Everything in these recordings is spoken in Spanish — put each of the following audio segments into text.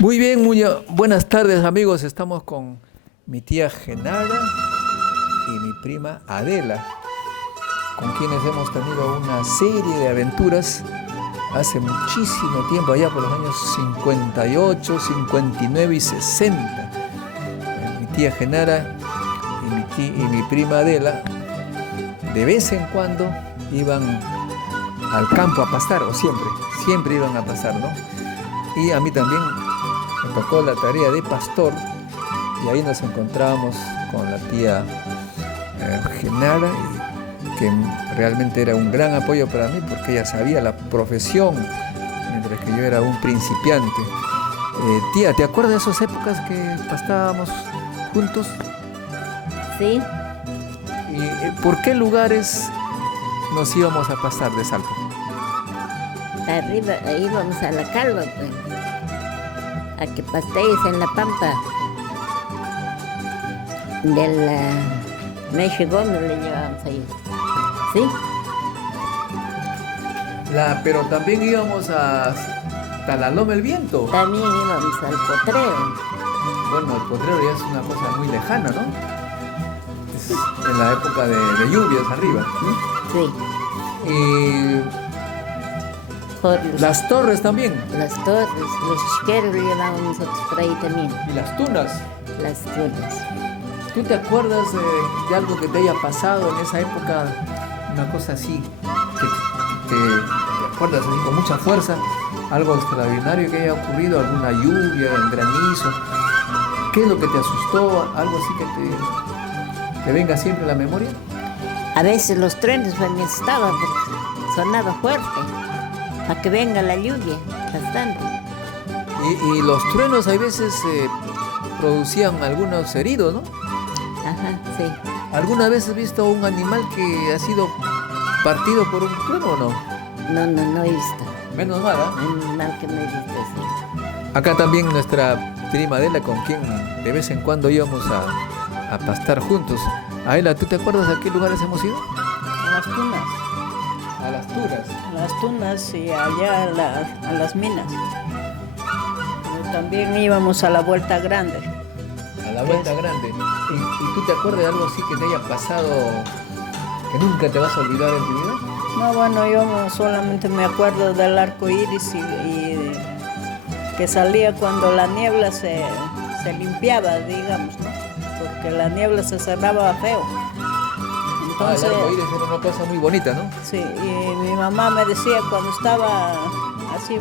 Muy bien, muy buenas tardes amigos. Estamos con mi tía Genara y mi prima Adela, con quienes hemos tenido una serie de aventuras hace muchísimo tiempo, allá por los años 58, 59 y 60. Mi tía Genara y mi prima Adela de vez en cuando iban al campo a pastar, o siempre iban a pastar, ¿no? Y a mí también me tocó la tarea de pastor, y ahí nos encontrábamos con la tía Genara, que realmente era un gran apoyo para mí porque ella sabía la profesión, mientras que yo era un principiante. Tía, ¿te acuerdas de esas épocas que pastábamos juntos? Sí, ¿Y por qué lugares nos íbamos a pastar de Salto? arriba íbamos a la calva, pues, a que pastéis en la pampa de la Meche Gómez le llevábamos ahí. ¿Sí? Pero también íbamos a Talaloma el Viento. También íbamos al potrero. Bueno, el potrero ya es una cosa muy lejana, ¿no? Es en la época de lluvias arriba. Sí, Y por las torres también. las torres, los chiqueros lo llevábamos nosotros por ahí también, Y las tunas. las tunas. ¿Tú te acuerdas de algo que te haya pasado en esa época? Una cosa así, que te acuerdas así con mucha fuerza, algo extraordinario que haya ocurrido, alguna lluvia, el granizo. ¿Qué es lo que te asustó? Algo así que te venga siempre a la memoria. A veces los trenes me asustaban porque sonaba fuerte, para que venga la lluvia, bastante. Y los truenos a veces producían algunos heridos, ¿no? Ajá, sí. ¿Alguna vez has visto un animal que ha sido partido por un trueno o no? No he visto. Menos mal, ¿ah? Menos mal que no he visto eso. Acá también nuestra prima Adela, con quien de vez en cuando íbamos a pastar juntos. Adela, ¿tú te acuerdas a qué lugares hemos ido? A las tunas, A las Tunas. y allá a las minas. Pero también íbamos a la Vuelta Grande. A la Vuelta Grande. ¿Y tú te acuerdas de algo así que te haya pasado que nunca te vas a olvidar en tu vida? No, bueno, yo solamente me acuerdo del arco iris y que salía cuando la niebla se limpiaba, digamos, ¿no? Porque la niebla se cerraba feo. Entonces, el arco iris era una cosa muy bonita, ¿no? sí, y mi mamá me decía cuando estaba así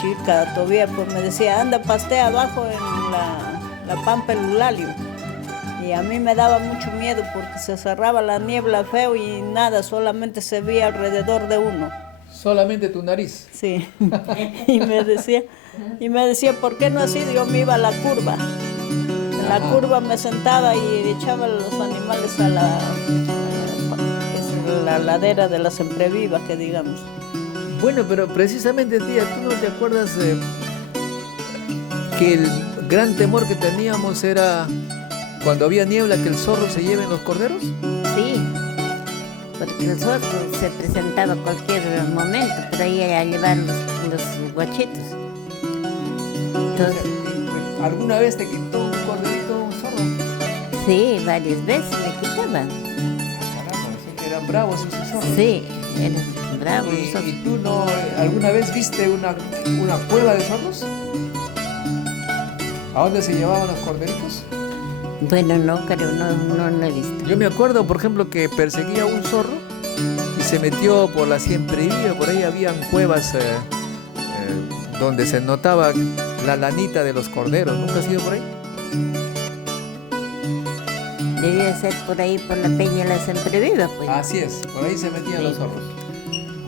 chica todavía, pues me decía, anda, pastea abajo en la pampa el Eulalio. Y a mí me daba mucho miedo porque se cerraba la niebla feo y nada, solamente se veía alrededor de uno. Solamente tu nariz. Sí. y me decía, ¿por qué no así? Yo me iba a la curva. En la curva me sentaba y echaba los animales a la ladera de la Sempreviva, que digamos. Bueno, pero precisamente, tía, ¿tú no te acuerdas que el gran temor que teníamos era cuando había niebla que el zorro se lleve en los corderos? Sí, porque el zorro se presentaba a cualquier momento, por ahí a llevar los guachitos. Entonces, ¿Alguna vez te quitó un corderito un zorro? sí, varias veces me quitaban. Caramba, sí que eran bravos esos zorros. Sí, eran bravos los zorros. ¿Y tú no alguna vez viste una cueva de zorros? ¿A dónde se llevaban los corderitos? Bueno, no, creo, no he visto. Yo me acuerdo, por ejemplo, que perseguía a un zorro y se metió por la Siempreviva. Por ahí habían cuevas donde se notaba la lanita de los corderos. ¿Nunca has ido por ahí? Debía ser por ahí, por la Peña de la Sempreviva, pues. Así es, por ahí se metían los zorros.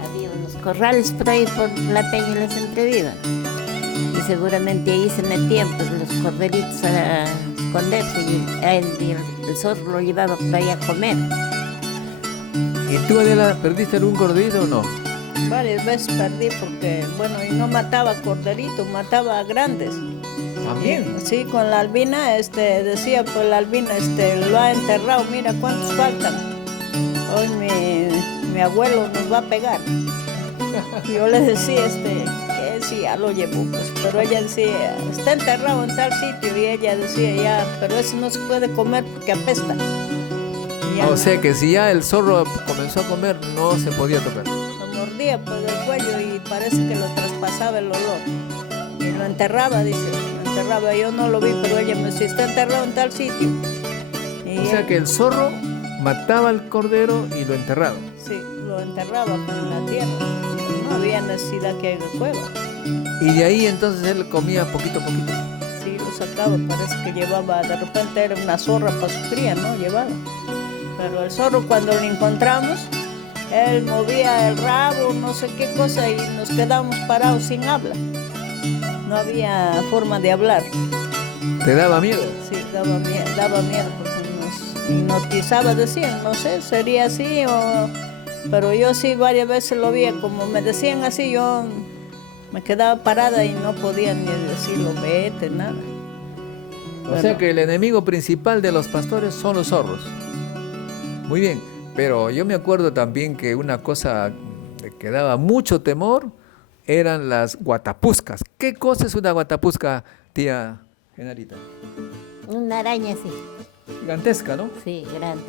Había unos corrales por ahí, por la Peña de la Sempreviva. Y seguramente ahí se metían pues, los corderitos a esconderse y el zorro lo llevaba por ahí a comer. ¿Y tú, Adela, perdiste algún corderito o no? Varias veces perdí porque, bueno, y no mataba corderitos, mataba grandes. ¿También? Sí, con la albina, decía pues la albina, lo ha enterrado, mira cuántos faltan. Hoy mi abuelo nos va a pegar. Yo le decía, ¿qué es sí, ya lo llevó, pues. Pero ella decía, está enterrado en tal sitio, y ella decía, ya, pero ese no se puede comer porque apesta. Y ya O sea que si ya el zorro comenzó a comer, no se podía tocar. lo mordía pues del cuello y parece que lo traspasaba el olor. Y lo enterraba, dice, lo enterraba. Yo no lo vi, pero ella me decía, está enterrado en tal sitio. Y O sea que el zorro mataba al cordero y lo enterraba. sí, lo enterraba en la tierra. No había necesidad que haga cueva. Y de ahí entonces él comía poquito a poquito. Sí, lo sacaba, parece que llevaba, de repente era una zorra para su cría, ¿no? Llevaba. Pero el zorro cuando lo encontramos, él movía el rabo, no sé qué cosa, y nos quedábamos parados sin habla. No había forma de hablar. ¿Te daba miedo? Sí, daba miedo porque nos hipnotizaba, decían, no sé, sería así o... Pero yo sí varias veces lo vi, como me decían así, yo me quedaba parada y no podía ni decirlo, vete, nada. O sea que el enemigo principal de los pastores son los zorros. Muy bien, pero yo me acuerdo también que una cosa que daba mucho temor eran las guatapuscas. ¿Qué cosa es una guatapusca, tía Genarita? Una araña así, Gigantesca, ¿no? sí, grande.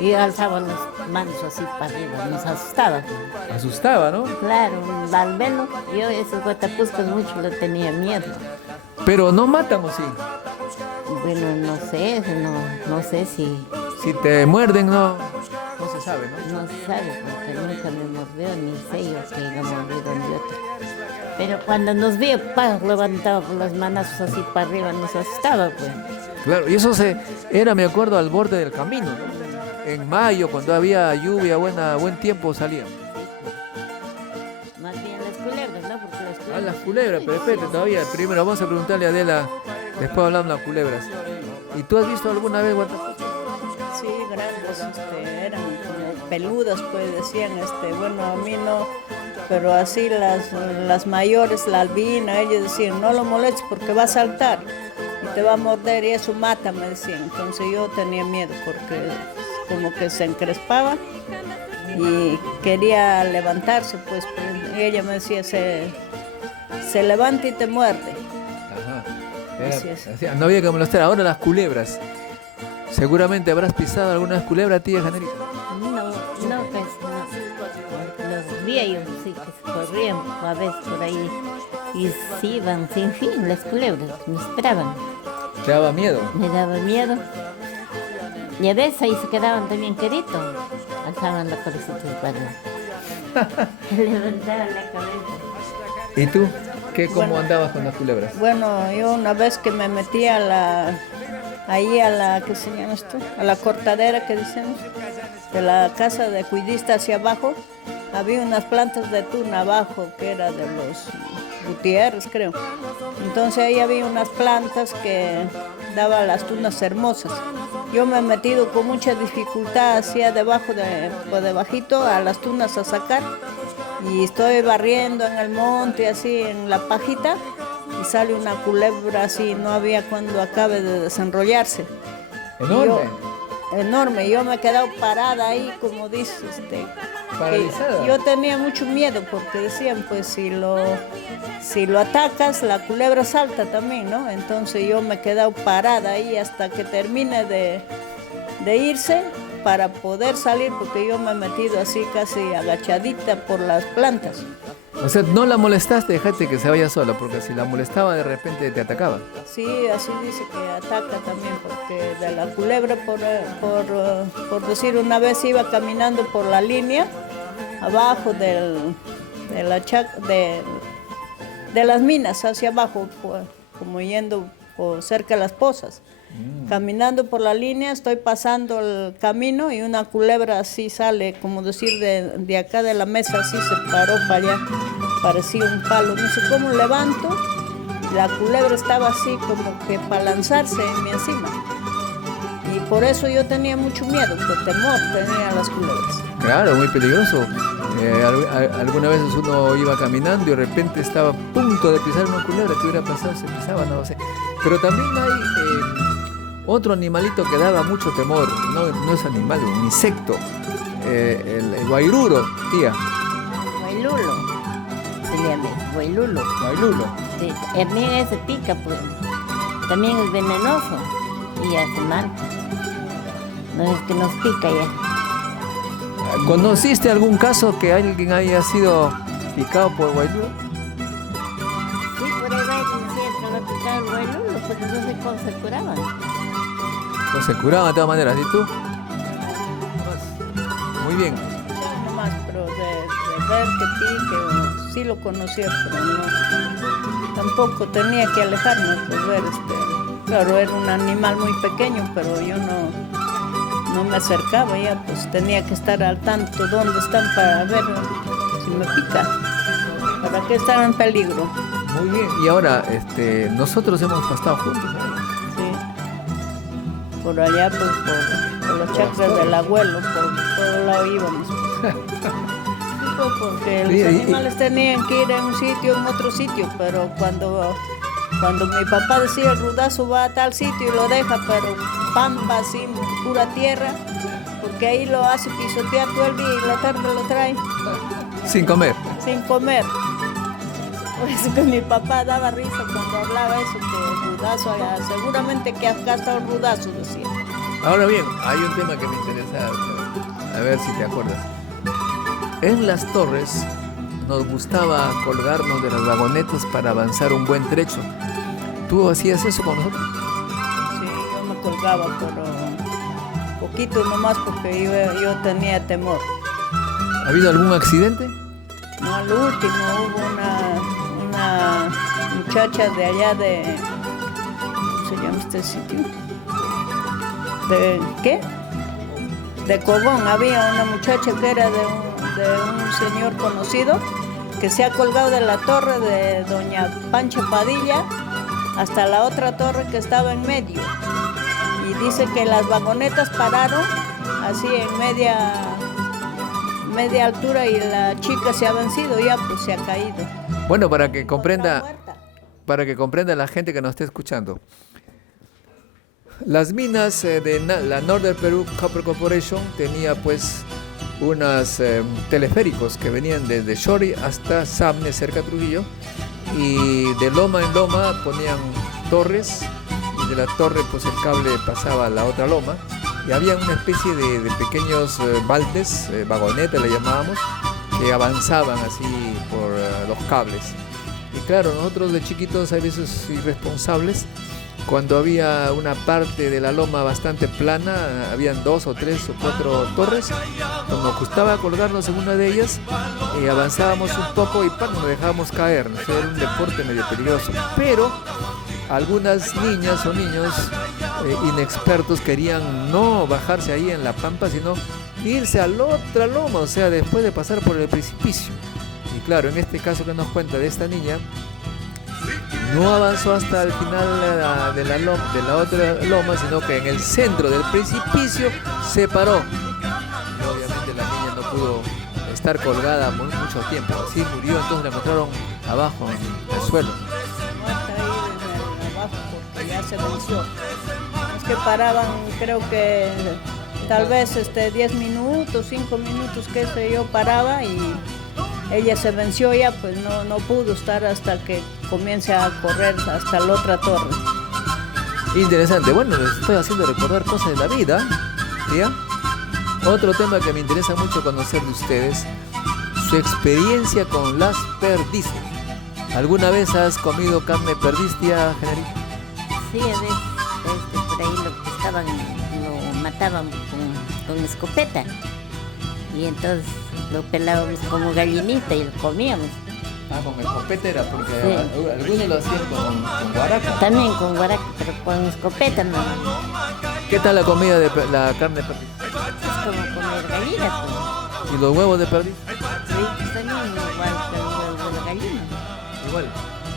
Y alzaban las manos así para arriba, nos asustaba. Asustaba, ¿no? Claro, un balbelo. Yo esos guatapuscos mucho le tenía miedo. Pero no matan, ¿o sí? Bueno, no sé si... Si te muerden, no se sabe, ¿no? No se sabe, porque nunca me mordió, ni sé yo que haya mordido ni otro. Pero cuando nos vio, levantaba por las manos así para arriba, nos asustaba, pues. Claro, y eso era, me acuerdo, al borde del camino, ¿no? En mayo, cuando había lluvia, buen tiempo salían. Más bien las culebras, ¿no? Porque las culebras... Las culebras, pero espérate todavía. Primero vamos a preguntarle a Adela, después hablamos de las culebras. ¿Y tú has visto alguna vez guatapuscas? Sí, grandes, eran como peludas, pues decían, bueno, a mí no, pero así las mayores, la albina, ellos decían, no lo molestes porque va a saltar y te va a morder y eso mata, me decían. Entonces yo tenía miedo porque como que se encrespaba y quería levantarse, pues y ella me decía, se levanta y te muerde. Ajá. Así es. No había que molestar. Ahora las culebras. Seguramente habrás pisado alguna vez culebra, tía Generita. No, pues no. Los vi yo, sí, que corrían a veces por ahí y sí iban sin fin las culebras, me esperaban. ¿Te daba miedo? Me daba miedo. Y a veces ahí se quedaban también queritos, alzaban la cabecita para levantaban la cabeza. ¿Y tú? ¿Cómo Bueno, andabas con las culebras? Bueno, yo una vez que me metí a la ¿qué se llama esto? A la cortadera que decimos, de la casa de cuidista hacia abajo, había unas plantas de tuna abajo, que era de los Gutiérrez, creo. Entonces ahí había unas plantas que daban las tunas hermosas. Yo me he metido con mucha dificultad hacia debajo, por debajito, a las tunas a sacar, y estoy barriendo en el monte, así, en la pajita, y sale una culebra así, no había cuando acabe de desenrollarse. ¿Enorme? Enorme, yo me he quedado parada ahí, como dices, ¿Paralizada? yo tenía mucho miedo porque decían, pues si lo atacas, la culebra salta también, ¿no? Entonces yo me he quedado parada ahí hasta que termine de irse para poder salir, porque yo me he metido así casi agachadita por las plantas. O sea, no la molestaste, dejaste que se vaya sola, porque si la molestaba de repente te atacaba. Sí, así dice que ataca también, porque de la culebra, por decir, una vez iba caminando por la línea, abajo de las minas, hacia abajo, como yendo por cerca de las pozas. Caminando por la línea, estoy pasando el camino y una culebra así sale, como decir, de acá de la mesa, así se paró para allá, parecía un palo, no sé cómo levanto, la culebra estaba así como que para lanzarse en mi encima. Y por eso yo tenía mucho miedo, por temor tenía a las culebras. Claro, muy peligroso. Algunas veces uno iba caminando y de repente estaba a punto de pisar una culebra. ¿Qué hubiera pasado? Se pisaba, no sé. Pero también hay otro animalito que daba mucho temor. No es animal, un insecto. El guairuro, tía. Guailulo, se llama, guaylulo. Guaylulo. Sí, también ese pica, pues. También es venenoso y hace mal. No es que nos pica ya. ¿Conociste algún caso que alguien haya sido picado por guaylulo? Sí, por ahí va siempre lo picaba el guaylulo, pero no sé cómo se curaban. Pues se curaban de todas maneras, ¿y tú? Muy bien. Yo nomás, pero de ver que pique, sí lo conocía, pero no. Tampoco tenía que alejarme por ver. Claro, era un animal muy pequeño, pero yo no me acercaba ya, pues tenía que estar al tanto dónde están para ver si me pica, para que estar en peligro. Muy bien. Y ahora, nosotros hemos pasado juntos, ¿no? Sí. Por allá, pues por los chacras del abuelo, por todo lado íbamos. Pues, porque los animales tenían que ir a un sitio, en otro sitio, pero cuando mi papá decía el rudazo va a tal sitio y lo deja, pero pampa así, pura tierra, porque ahí lo hace pisotear todo el día y la tarde lo trae. Sin comer. Sin comer. Por eso que mi papá daba risa cuando hablaba eso, que el rudazo, seguramente que acá está un rudazo, decía. Ahora bien, hay un tema que me interesa, a ver si te acuerdas. En las torres nos gustaba colgarnos de las vagonetas para avanzar un buen trecho. ¿Tú hacías eso con nosotros? Sí, yo me colgaba, pero poquito nomás porque yo tenía temor. ¿Ha habido algún accidente? No, al último hubo una muchacha de allá de... ¿Cómo se llama este sitio? ¿De qué? De Cobón. Había una muchacha que era de un señor conocido que se ha colgado de la torre de doña Pancha Padilla hasta la otra torre que estaba en medio. Y dice que las vagonetas pararon así en media altura y la chica se ha vencido, ya pues se ha caído. Bueno, para que comprenda la gente que nos esté escuchando. Las minas de la Northern Peru Copper Corporation tenía pues unos teleféricos que venían desde Shori hasta Samne, cerca de Trujillo, y de loma en loma ponían torres, y de la torre pues el cable pasaba a la otra loma, y había una especie de pequeños baldes, vagonetas le llamábamos, que avanzaban así por los cables. Y claro, nosotros de chiquitos, a veces irresponsables, cuando había una parte de la loma bastante plana, habían 2 o 3 o 4 torres, nos gustaba colgarnos en una de ellas y avanzábamos un poco y nos dejábamos caer. Era un deporte medio peligroso, pero algunas niñas o niños inexpertos querían no bajarse ahí en la pampa, sino irse a la otra loma, o sea, después de pasar por el precipicio. Y claro, en este caso que nos cuenta de esta niña, no avanzó hasta el final de la otra loma, sino que en el centro del precipicio se paró. Y obviamente la niña no pudo estar colgada mucho tiempo, así murió, entonces la encontraron abajo en el suelo. Abajo porque ya se venció. Es que paraban, creo que tal vez 10 minutos, 5 minutos, qué sé yo, paraba y ella se venció ya, pues no pudo estar hasta que comience a correr hasta la otra torre. Interesante. Bueno, les estoy haciendo recordar cosas de la vida, ¿ya? Otro tema que me interesa mucho conocer de ustedes, su experiencia con las perdices. ¿Alguna vez has comido carne perdistia, Generita? Sí, a veces por ahí lo mataban con escopeta. Y entonces lo pelábamos como gallinita y lo comíamos. Ah, con escopeta era, porque sí. Algunos lo hacían con guaraca. También con guaraca, pero con escopeta no. ¿Qué tal la comida de la carne de perdiz? Es como comer gallina. Pues. ¿Y los huevos de perdiz? Sí, pues también igual que los huevos de la gallina. Igual.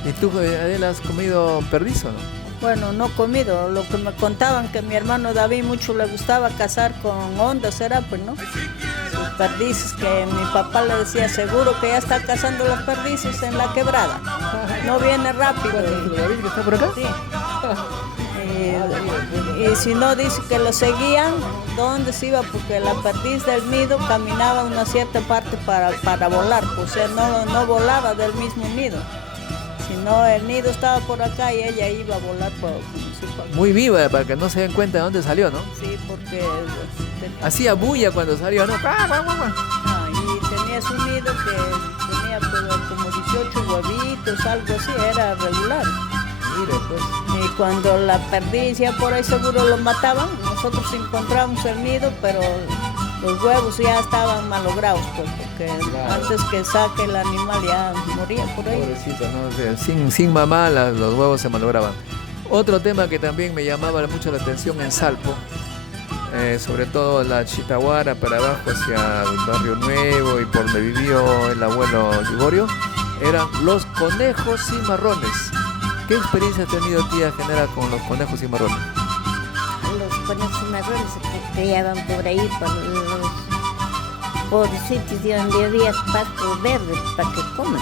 ¿Y tú, Adela, has comido perdiz o no? Bueno, no comido, lo que me contaban que mi hermano David mucho le gustaba cazar con ondas, era pues, ¿no? Sus perdices, que mi papá le decía, seguro que ya está cazando los perdices en la quebrada. No viene rápido. ¿David que está por acá? Sí. Y si no, dice que lo seguían, ¿dónde se iba? Porque la perdiz del nido caminaba una cierta parte para volar, o sea, no volaba del mismo nido, sino el nido estaba por acá y ella iba a volar por... Muy viva, para que no se den cuenta de dónde salió, ¿no? Sí, porque... Hacía bulla cuando salió, ¿no? Y tenía su nido que tenía como 18 huevitos, algo así, era regular. Mire, pues. Y cuando la perdiz ya por ahí seguro lo mataban, nosotros encontramos el nido, pero los huevos ya estaban malogrados, pues, porque claro, antes que saque el animal ya moría por ahí. Pobrecito, ¿no? O sea, sin mamá los huevos se malograban. Otro tema que también me llamaba mucho la atención en Salpo, sobre todo la Chitahuara para abajo hacia el Barrio Nuevo y por donde vivió el abuelo Liborio, eran los conejos cimarrones. ¿Qué experiencia ha tenido tía Genara con los conejos cimarrones? Los conejos cimarrones se criaban por ahí, por sitios donde había pasto verde para que coman.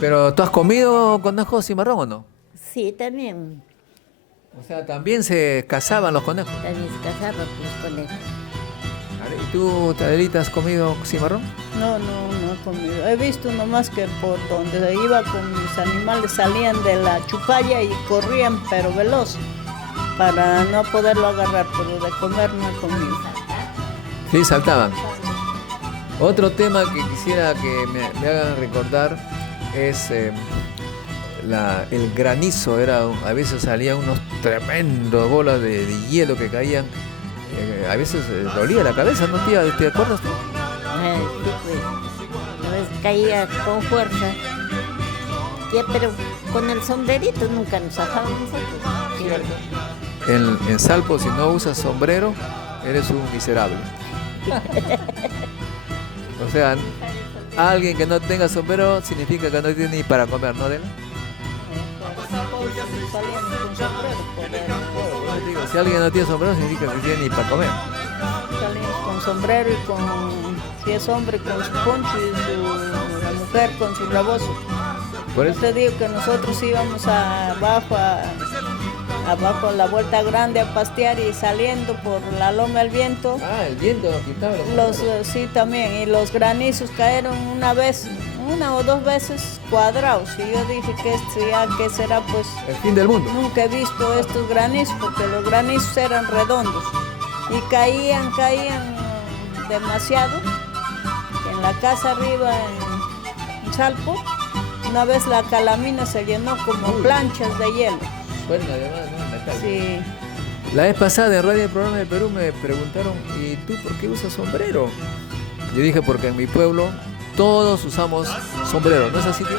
¿Pero tú has comido conejos cimarrón o no? Sí, también. O sea, también se cazaban los conejos. También se cazaban los conejos. ¿Y tú, Adelita, has comido cimarrón? No he comido. He visto nomás que por donde iba con mis animales salían de la chupalla y corrían, pero veloz, para no poderlo agarrar, pero de comer no he comido. Sí, saltaban. Otro tema que quisiera que me hagan recordar es el granizo. A veces salían unos tremendos bolas de hielo que caían. A veces dolía la cabeza, ¿no, tía? ¿Te acuerdas tú? Sí, pues. A veces caía con fuerza. Ya, pero con el sombrerito nunca nos zafamos nosotros. En Salpo, si no usas sombrero, eres un miserable. O sea, alguien que no tenga sombrero significa que no tiene ni para comer, ¿no, Adela? Digo, si alguien no tiene sombrero significa que no tiene ni para comer. Salimos con sombrero y si es hombre con su poncho y la mujer con su rebozo. Por eso Te digo que nosotros íbamos abajo a la vuelta grande a pastear y saliendo por la loma del viento. Ah, el viento quitaba los Sí, también, y los granizos cayeron una o dos veces cuadrados, y yo dije que ¿qué será? Pues el fin del mundo. nunca he visto estos granizos, porque los granizos eran redondos y caían demasiado. En la casa arriba en Salpo, una vez la calamina se llenó como planchas de hielo. Bueno, además, ¿no? Sí. La vez pasada en Radio Programa de Perú me preguntaron, ¿y tú por qué usas sombrero? Yo dije, porque en mi pueblo todos usamos sombrero, ¿no es así, tío?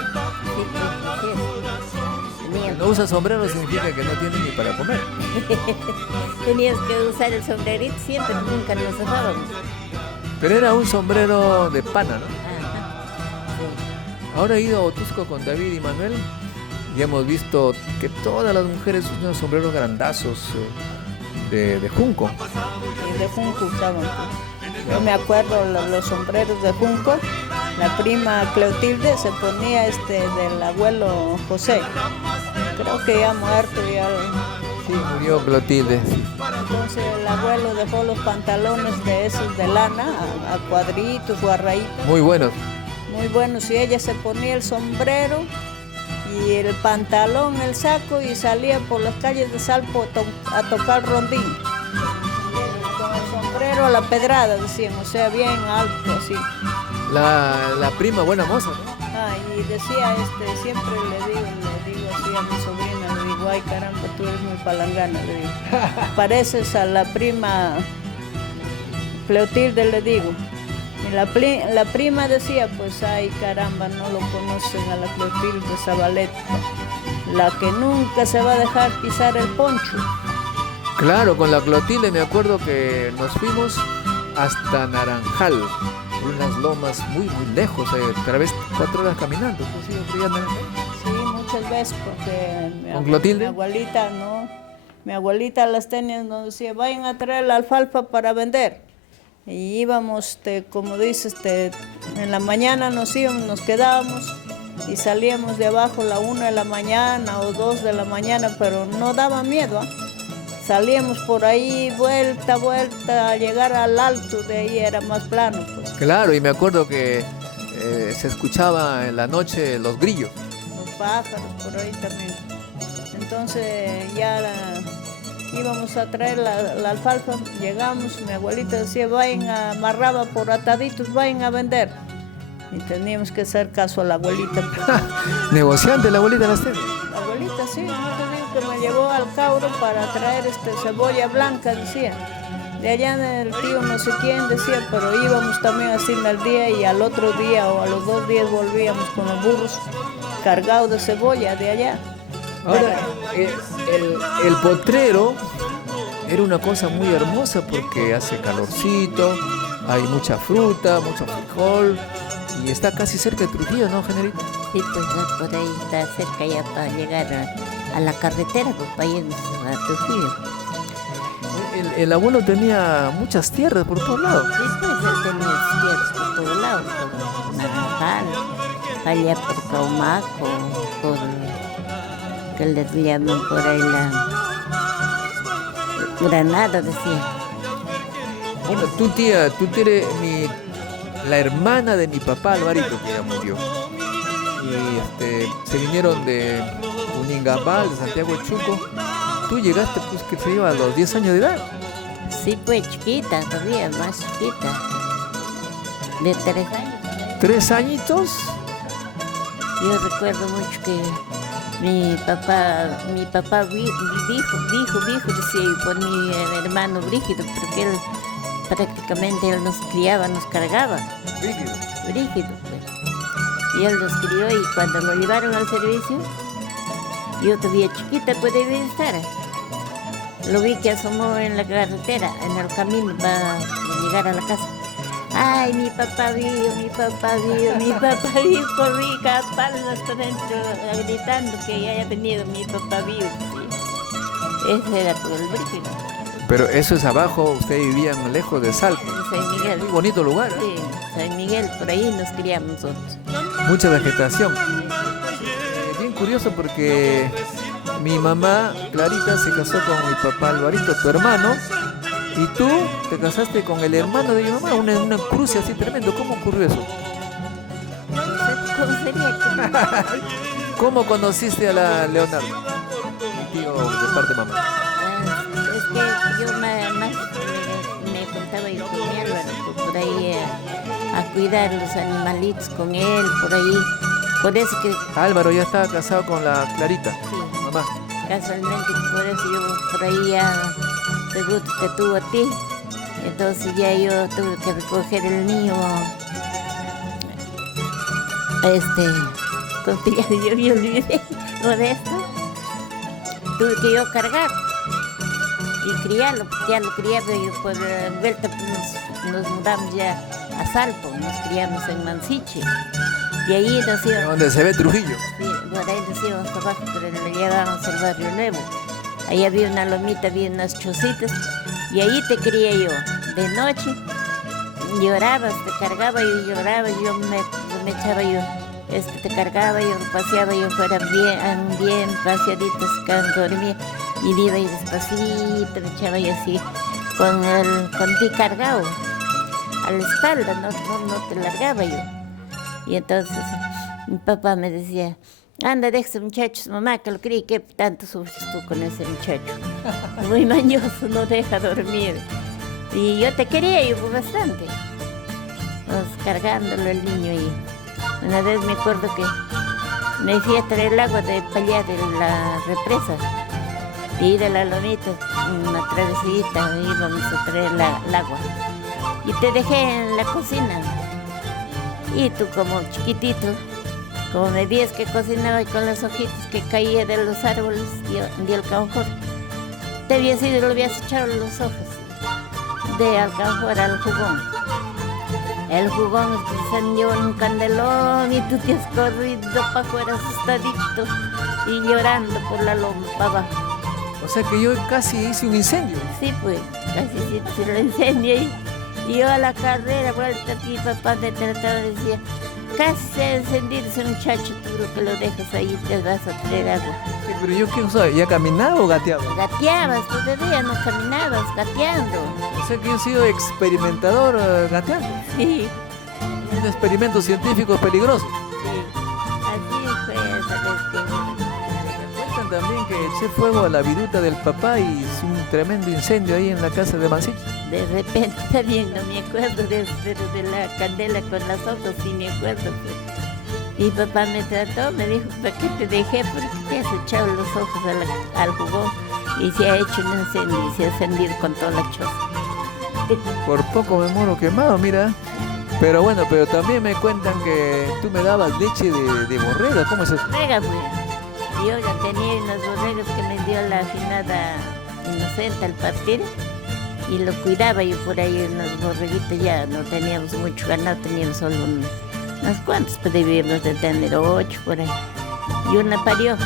Si no usas sombrero significa que no tienes ni para comer. Tenías que usar el sombrerito siempre, nunca nos zazábamos. Pero era un sombrero de pana, ¿no? Ajá. Sí. Ahora he ido a Otusco con David y Manuel y hemos visto que todas las mujeres usan sombreros grandazos de junco. Y de junco usaban. Yo me acuerdo los sombreros de junco. La prima Clotilde se ponía del abuelo José. Creo que ya muerto ya. Sí, murió Clotilde. Entonces el abuelo dejó los pantalones de esos de lana a cuadritos o a rayitas. Muy buenos. Muy buenos. Y ella se ponía el sombrero y el pantalón, el saco, y salía por las calles de Salpo a tocar rondín. Con el sombrero a la pedrada, decían, o sea, bien alto, así. La prima buena moza, ¿no? Y decía, siempre le digo así a mi sobrina, le digo, ay caramba, tú eres muy palangana, le digo. Pareces a la prima Clotilde, le digo. Y la prima decía, pues ay caramba, no lo conocen a la Clotilde Zabaleta, la que nunca se va a dejar pisar el poncho. Claro, con la Clotilde me acuerdo que nos fuimos hasta Naranjal, unas lomas muy lejos, otra vez 4 horas caminando. ¿Tú has ido por allá a Naranjal? Sí, muchas veces, porque ¿Con Clotilde? Mi abuelita, ¿no? Mi abuelita las tenía, nos decía, vayan a traer la alfalfa para vender. Y íbamos, como dices, en la mañana nos íbamos, nos quedábamos y salíamos de abajo a la 1 de la mañana o 2 de la mañana, pero no daba miedo. Salíamos por ahí, vuelta, a llegar al alto, de ahí era más plano. Pues. Claro, y me acuerdo que se escuchaba en la noche los grillos. Los pájaros por ahí también. Entonces ya íbamos a traer la alfalfa, llegamos, mi abuelita decía, amarraba por ataditos, vayan a vender. Y teníamos que hacer caso a la abuelita. Negociante la abuelita de la serie. La abuelita sí, yo te digo que me llevó al Cauro para traer cebolla blanca, decía. De allá el tío no sé quién decía, pero íbamos también así en el día y al otro día o a los 2 días volvíamos con los burros cargados de cebolla de allá. Ahora, el potrero era una cosa muy hermosa porque hace calorcito, hay mucha fruta, mucho frijol y está casi cerca de Trujillo, ¿no, Generito? Sí, pues por ahí está cerca ya para llegar a la carretera, pues para irnos a Trujillo. El abuelo tenía muchas tierras por todos lados. Sí, pues él tenía tierras por todos lados, por Naranjal, allá por Caumaco, por que les llaman por ahí la Granada, decía. Bueno, tú eres la hermana de mi papá Alvarito, que ya murió. Y se vinieron de Uningambal, de Santiago de Chuco. Tú llegaste, pues, que se iba a los 10 años de edad. Sí, pues chiquita, todavía más chiquita. De 3 años. ¿3 añitos? Yo recuerdo mucho que mi papá viejo, decía, y por mi hermano Brígido, porque él prácticamente él nos criaba, nos cargaba. Brígido, pues. Y él nos crió y cuando lo llevaron al servicio, yo todavía chiquita puede estar. Lo vi que asomó en la carretera, en el camino para llegar a la casa. Ay, mi papá vio, corrí cada palo hasta dentro, gritando que ya haya venido mi papá vio. Ese era por el Brígido. Pero eso es abajo, ustedes vivían lejos de Salto. En San Miguel. Muy bonito lugar. Sí, San Miguel, por ahí nos criamos nosotros. Mucha vegetación. Bien curioso porque mi mamá, Clarita, se casó con mi papá Alvarito, tu hermano, y tú te casaste con el hermano de mi mamá, una cruce así tremendo. ¿Cómo ocurrió eso? ¿Cómo sería? ¿Cómo conociste a la Leonardo? Mi tío de parte de mamá. Es que yo me contaba yo con mi Álvaro, por ahí a cuidar los animalitos con él, por ahí. Por eso que... Álvaro ya estaba casado con la Clarita, sí, mamá. Casualmente, por eso yo por ahí ya seguro te tuvo a ti. Entonces ya yo tuve que recoger el niño. Contigo yo me olvidé de esto. Tuve que yo cargar y criarlo, porque ya lo criaba yo por vuelta, pues nos mudamos ya a Salpo, nos criamos en Mansiche. Y ahí nos íbamos. Donde se ve Trujillo. Sí, por ahí nos íbamos abajo, pero lo llevábamos al barrio nuevo. Ahí había una lomita, había unas chocitas, y ahí te crié yo. De noche llorabas, te cargaba y lloraba, yo me echaba yo. Te cargaba yo, paseaba yo fuera bien paseaditos, dormía, y iba y despacito, me echaba yo así, con ti cargado, a la espalda, no te largaba yo. Y entonces mi papá me decía, anda, deja ese muchacho, mamá, que lo críe, ¿qué tanto sufres tú con ese muchacho? Muy mañoso, no deja dormir. Y yo te quería yo bastante, cargándolo el niño. Y una vez me acuerdo que me fui a traer el agua de allá de la represa, de ir a la lomita, una travesita, íbamos a traer el agua. Y te dejé en la cocina. Y tú como chiquitito, como me vías que cocinaba con las hojitas que caía de los árboles de alcanfor, te habías ido y lo habías echado los ojos de alcanfor al jugón. El jugón te encendió en un candelón y tú te has corrido para afuera asustadito y llorando por la loma para abajo. O sea que yo casi hice un incendio. Sí, pues, casi se lo incendio. Y yo a la carrera, vuelta, mi papá me trataba y decía, casi se ha encendido ese muchacho, tú lo que lo dejas ahí, te vas a traer agua. Sí, pero yo quién soy, ¿ya caminaba o gateaba? Gateabas todavía, no caminabas, gateando. O sea que yo he sido experimentador gateando. Sí, Un experimento científico peligroso. sí. Así fue esa vez Cuentan también que eché fuego a la viruta del papá y hizo un tremendo incendio ahí en la casa de Mancilla. de repente también no me acuerdo de eso, pero de la candela con las ojos sí me acuerdo. Pues. Mi papá me trató, me dijo, ¿para qué te dejé? Porque te has echado los ojos al jugón y se ha hecho un incendio y se ha encendido con toda la choza. Por poco me muero quemado, mira. Pero bueno, pero también me cuentan que tú me dabas leche de borrega, ¿cómo es eso? Borrega, pues. Yo ya tenía unas borregas que me dio la afinada Inocente al partir y lo cuidaba yo por ahí, unas borreguitas, ya no teníamos mucho ganado, teníamos solo unas cuantas, pero debíamos de tener 8 por ahí. Y una parió.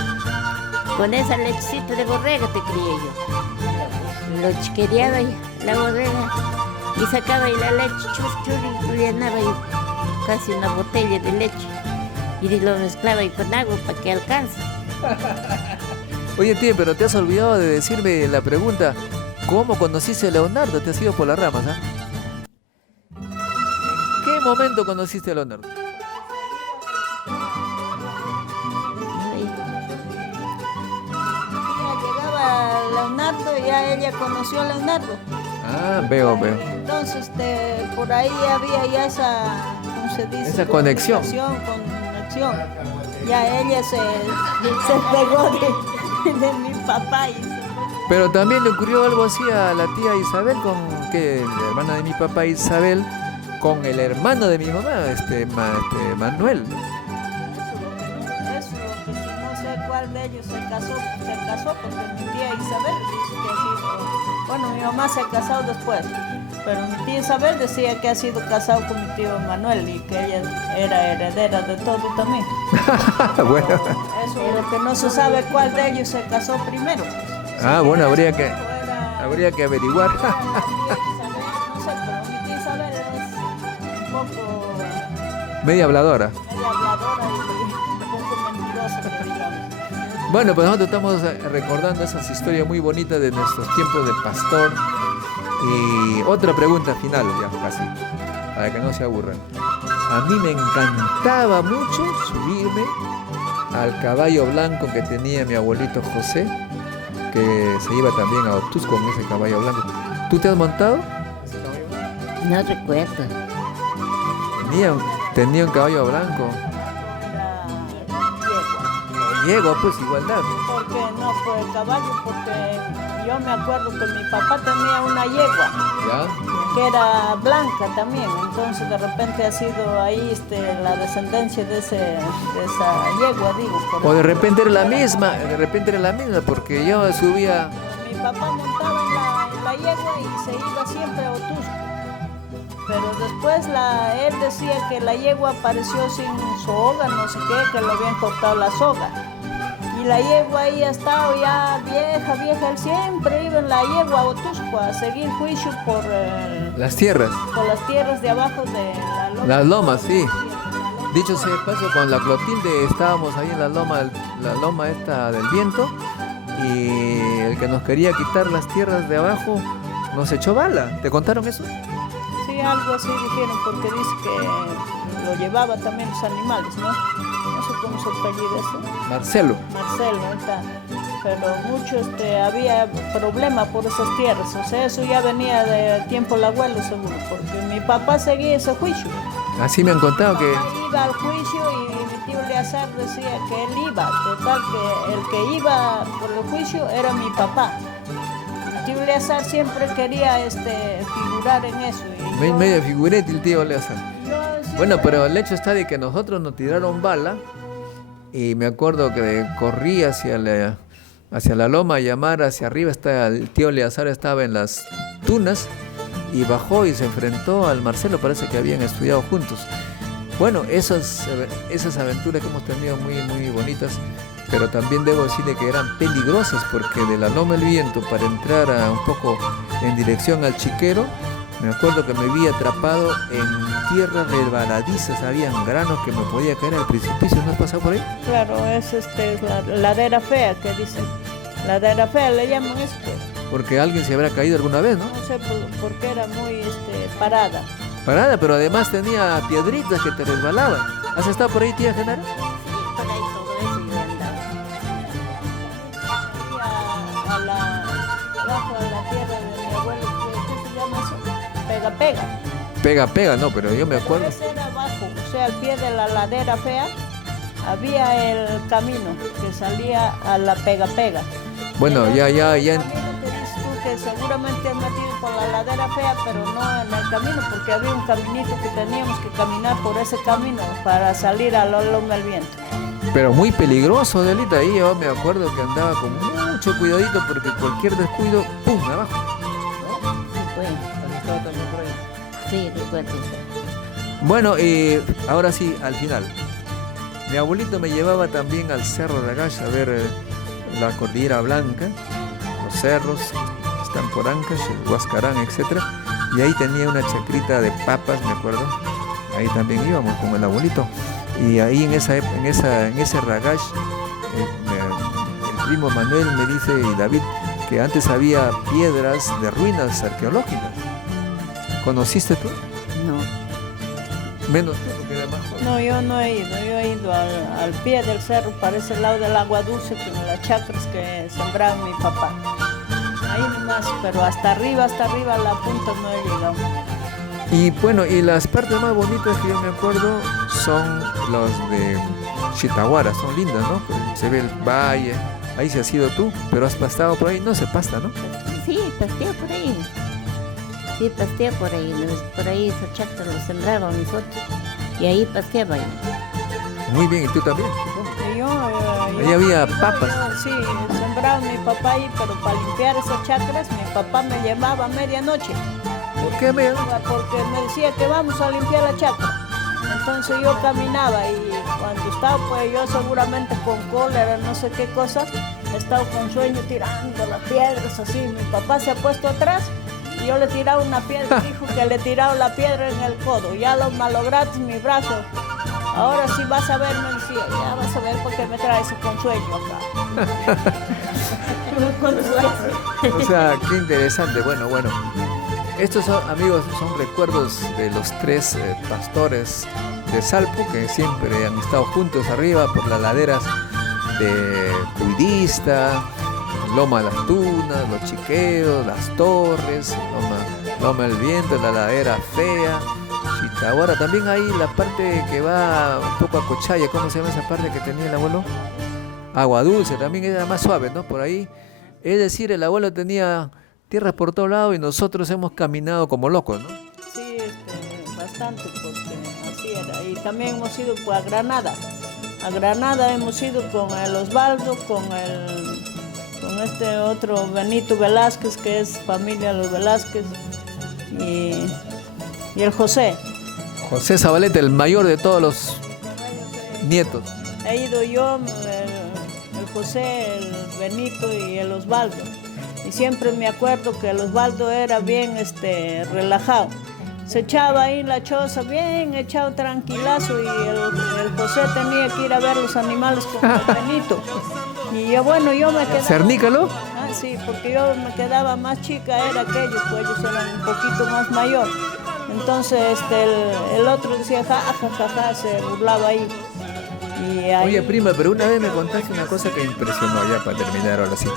Con esa lechecita de borrega te crié yo. Lo chiquereaba ya, la borrega, y sacaba y la leche, chur, y llenaba yo casi una botella de leche. Y lo mezclaba y con agua para que alcance. Oye, tío, pero te has olvidado de decirme la pregunta, ¿cómo conociste a Leonardo? Te has ido por las ramas, ¿ah? ¿En qué momento conociste a Leonardo? Llegaba Leonardo, ya ella conoció a Leonardo. Ah, veo. Entonces, por ahí había ya esa, ¿cómo se dice? Esa conexión. Conexión. Ya ella se pegó de mi papá. Pero también le ocurrió algo así a la tía Isabel, con que la hermana de mi papá Isabel, con el hermano de mi mamá, Manuel. Eso, que si no sé cuál de ellos se casó porque mi tía Isabel dice que ha sido, bueno, mi mamá se ha casado después, pero mi tía Isabel decía que ha sido casado con mi tío Manuel y que ella era heredera de todo también. Bueno. Eso es lo que no se sabe cuál de ellos se casó primero. Ah, bueno, habría que averiguar. No sé, pero mi tía Isabel es un poco Media habladora. habladora y un poco mentirosa, digamos. Bueno, pues nosotros estamos recordando esas historias muy bonitas de nuestros tiempos de pastor. Y otra pregunta final, ya casi, para que no se aburran. A mí me encantaba mucho subirme al caballo blanco que tenía mi abuelito José, que se iba también a Otus con ese caballo blanco. ¿Tú te has montado? No recuerdo. Tenía un caballo blanco. Yegua, pues igualdad. Porque no fue caballo, porque yo me acuerdo que mi papá tenía una yegua ¿Ya? que era blanca también, entonces de repente ha sido ahí la descendencia de esa yegua, digo. O de repente era la misma, porque yo subía. Mi papá montaba en la yegua y se iba siempre a Otusco. Pero después él decía que la yegua apareció sin soga, no sé qué, que le habían cortado la soga. Y la yegua ahí ha estado ya vieja, él siempre iba en la yegua a Otusco a seguir juicio por Las tierras. las tierras de abajo de la loma. Las lomas, sí. Dicho sea de paso, con la Clotilde estábamos ahí en la loma esta del viento, y el que nos quería quitar las tierras de abajo nos echó bala. ¿Te contaron eso? Sí, algo así dijeron, porque dice que lo llevaba también los animales, ¿no? No sé cómo se apellida eso. Marcelo. Marcelo, ahí está. Pero mucho había problema por esas tierras, o sea, eso ya venía de tiempo el abuelo seguro, porque mi papá seguía ese juicio. Así me han contado que... Iba al juicio y mi tío Eleazar decía que él iba, total que el que iba por el juicio era mi papá. Mi tío Eleazar siempre quería figurar en eso. Y Medio figurete el tío Eleazar. siempre- Bueno, pero el hecho está de que nosotros nos tiraron bala, y me acuerdo que corrí hacia la loma a llamar hacia arriba. El tío Eleazar estaba en las tunas y bajó y se enfrentó al Marcelo, parece que habían estudiado juntos. Bueno, esas aventuras que hemos tenido muy, muy bonitas, pero también debo decirle que eran peligrosas, porque de la loma del viento para entrar un poco en dirección al Chiquero Me acuerdo que me vi atrapado en tierras resbaladizas, habían granos que me podía caer al precipicio. ¿No has pasado por ahí? Claro, es la ladera fea que dicen. Ladera fea le llaman esto. Porque alguien se habrá caído alguna vez, ¿no? No sé por qué era muy parada. Parada, pero además tenía piedritas que te resbalaban. ¿Has estado por ahí, tía Genara? Sí, por ahí todo eso yo andaba. Abajo de la tierra de mi abuelo, ¿qué se llama eso? Pega, pega. Pega, pega, no, pero yo me acuerdo. Ese era abajo, o sea, al pie de la ladera fea, había el camino que salía a la pega, pega. Bueno, ya. El camino que dices tú que seguramente has metido por la ladera fea, pero no en el camino, porque había un caminito que teníamos que caminar por ese camino para salir al loma del viento. Pero muy peligroso, Adelita. Ahí yo me acuerdo que andaba con mucho cuidadito porque cualquier descuido, ¡pum!, abajo. Sí, pues. ¿Has estado también por ahí? Sí, recuerdo. Bueno, ahora sí, al final. Mi abuelito me llevaba también al Cerro de Agash a ver la Cordillera Blanca, los cerros, están por Ancash, el Huascarán, etc. Y ahí tenía una chacrita de papas, me acuerdo. Ahí también íbamos con el abuelito. Y ahí en ese Ragash, el primo Manuel me dice, y David, que antes había piedras de ruinas arqueológicas. ¿Conociste tú? No. Menos tú, porque era más joven. No, yo no he ido, yo he ido al pie del cerro, para ese lado del agua dulce, con las chacras que sembraba mi papá. Ahí nomás, pero hasta arriba, a la punta no he llegado. Y bueno, y las partes más bonitas que yo me acuerdo son los de Chitahuara, son lindas, ¿no? Se ve el valle, ahí se has ido tú, pero has pastado por ahí, no se pasta, ¿no? Sí, pastea por ahí. Sí, pastea por ahí. Por ahí esos chacras los sembramos nosotros. Y ahí pasteaba yo. Muy bien, ¿y tú también? Supongo. Ahí había papas. Sí, sembraba mi papá ahí, pero para limpiar esas chacras, mi papá me llevaba a medianoche. ¿Por qué me...? Porque me decía que vamos a limpiar la chacra. Entonces yo caminaba y cuando estaba, pues yo seguramente con cólera, no sé qué cosa, estaba con sueño tirando las piedras así. Mi papá se ha puesto atrás y yo le tiraba una piedra, dijo que le tiraba la piedra en el codo. Ya lo malograste mi brazo. Ahora sí vas a ver, me decía, ya vas a ver por qué me traes con sueño acá. O sea, qué interesante. Bueno. Estos son, amigos, son recuerdos de los tres pastores de Salpo que siempre han estado juntos arriba por las laderas de Cuidista, Loma de las Tunas, Los Chiqueos, Las Torres, Loma del Viento, la ladera fea, Chitahuara. También hay la parte que va un poco a Cochaya, ¿cómo se llama esa parte que tenía el abuelo? Agua Dulce, también era más suave, ¿no? Por ahí, es decir, el abuelo tenía tierras por todos lados y nosotros hemos caminado como locos, ¿no? Sí, bastante, porque así era. Y también hemos ido pues, a Granada. A Granada hemos ido con el Osvaldo, con este otro Benito Velázquez, que es familia de los Velázquez, y el José. José Zabaleta, el mayor de todos los nietos. He ido yo, el José, el Benito y el Osvaldo. Y siempre me acuerdo que el Osvaldo era bien relajado. Se echaba ahí en la choza, bien echado tranquilazo, y el José tenía que ir a ver los animales con el Benito. Y yo me quedaba... ¿Cernícalo? Ah, sí, porque yo me quedaba más chica, era aquello, pues ellos eran un poquito más mayor. Entonces el otro decía, ja, se burlaba ahí. Y ahí... Oye, prima, pero una vez me contaste una cosa que impresionó, ya para terminar ahora sí.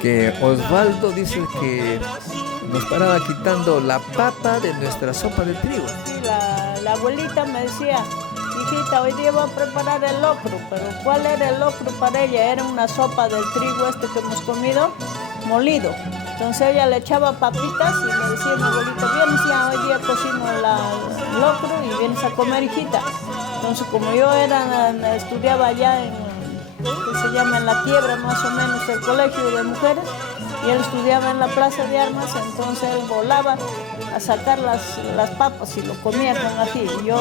Que Osvaldo dice que nos paraba quitando la papa de nuestra sopa de trigo. Sí, la abuelita me decía, hijita, hoy día voy a preparar el locro, pero ¿cuál era el locro para ella? Era una sopa del trigo que hemos comido, molido. Entonces ella le echaba papitas y me decía mi abuelita, vienes ya, hoy día cocino el locro y vienes a comer, hijita. Entonces como yo estudiaba allá que se llama en La Quiebra, más o menos, el colegio de mujeres, y él estudiaba en la Plaza de Armas, entonces él volaba a sacar las papas y lo comía con ají. Yo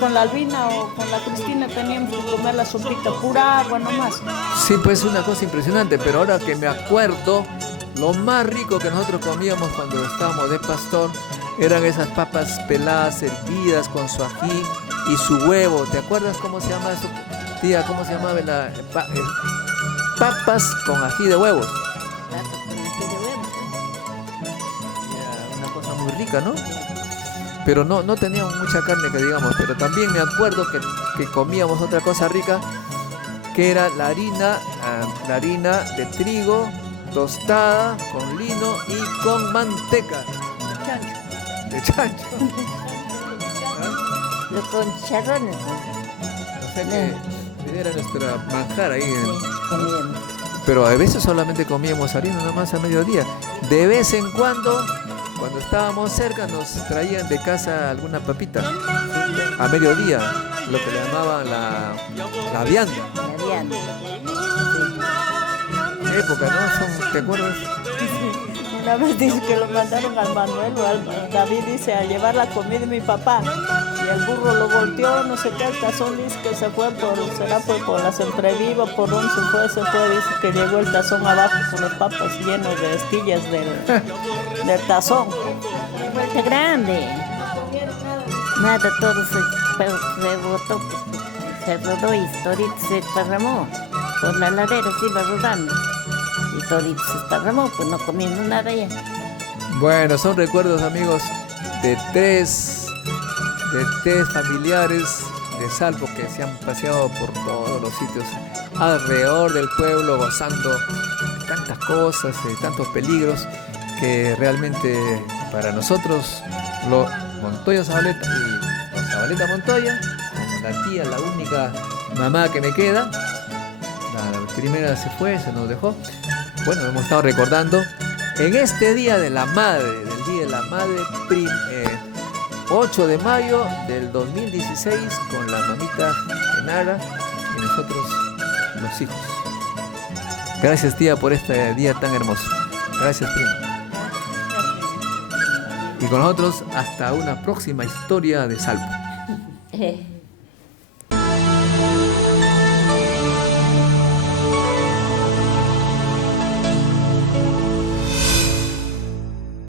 con la Albina o con la Cristina teníamos que comer la sopita, pura agua nomás. Sí, pues una cosa impresionante, pero ahora que me acuerdo, Lo más rico que nosotros comíamos cuando estábamos de pastor eran esas papas peladas, hervidas con su ají y su huevo. ¿Te acuerdas cómo se llama eso, tía? ¿Cómo se llamaba papas con ají de huevos? Platos con ají de huevo. Era una cosa muy rica, ¿no? Pero no teníamos mucha carne que digamos, pero también me acuerdo que comíamos otra cosa rica, que era la harina de trigo tostada con lino y con manteca de chancho. Los con chicharrones. O sea que era nuestra manjar ahí. Sí, comíamos. Pero a veces solamente comíamos harina nada más a mediodía. De vez en cuando estábamos cerca, nos traían de casa alguna papita a mediodía, lo que le llamaban la vianda. La vianda. ¿Qué época, no? ¿Te acuerdas? Una vez dice que lo mandaron al Manuel o al David, dice, a llevar la comida de mi papá. Y el burro lo volteó, no sé qué, el tazón dice que se fue por la Sempreviva, por donde se fue, dice que llegó el tazón abajo con las papas llenos de estillas del tazón. Vuelta grande. Nada, todo se botó, se rodó y todito se esparramó. Por la ladera se iba rodando. Y todito se esparramó, pues no comimos nada ya. Bueno, son recuerdos, amigos, de tres familiares de Salpo que se han paseado por todos los sitios alrededor del pueblo, gozando de tantas cosas, de tantos peligros, que realmente para nosotros, los Montoya Zabaleta y los Zabaleta Montoya, como la tía, la única mamá que me queda, la primera se fue, se nos dejó. Bueno, hemos estado recordando en este Día de la Madre, del Día de la Madre, 8 de mayo del 2016, con la mamita Genara y nosotros, los hijos. Gracias, tía, por este día tan hermoso. Gracias, prima. Y con nosotros, hasta una próxima historia de Salpo.